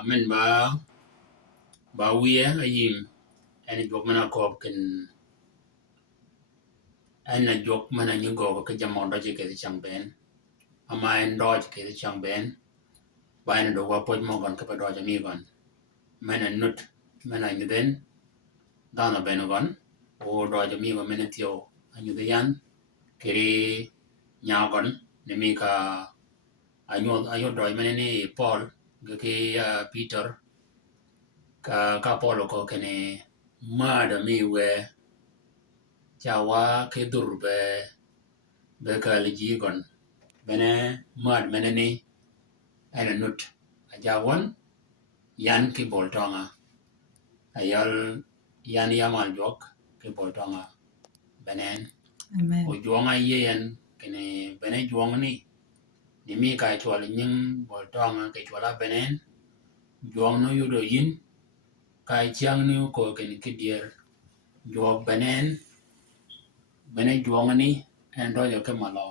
amen ba wiye ayim en jok mana ko ken en na jok mana ni go ka jamon do ke chang ben ama en do ke chang ben ba en do wa poj mo gon ka pa do mi gon mana nut mana ni den dana ben gon o do mi gon mana tio anyu de yan kiri nya gon ne mi ka anyo do mana ni Paul ke Peter ka Paul ko kene mada mi we chawa ke dur be ka liji gon bene mad mene ni ana nut ajawan yan ki boltonga ayal yan yamal jok ki boltonga benen Amen. o juanga yen kene bene juang ni mi ka chwal nyin boltonga ke chwala benen juang no yudo yin ka chiang ni ko ken kidier jok bene juang ni en do yo ke malo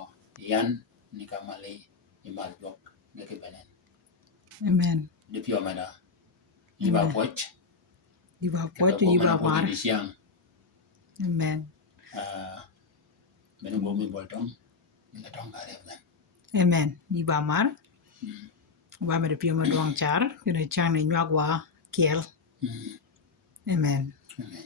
yan ni ka mali ni mal jok ne ke benen Amen. de pio meda iba poch Iba ke poch ko mana iba ko mar. di siang Amen. bene go mi boltong ni ka tong gare ben Amen. Iba mar. Ba me pio ma duang char. Kene chang ne nyak wa kiel. Amen. Amen.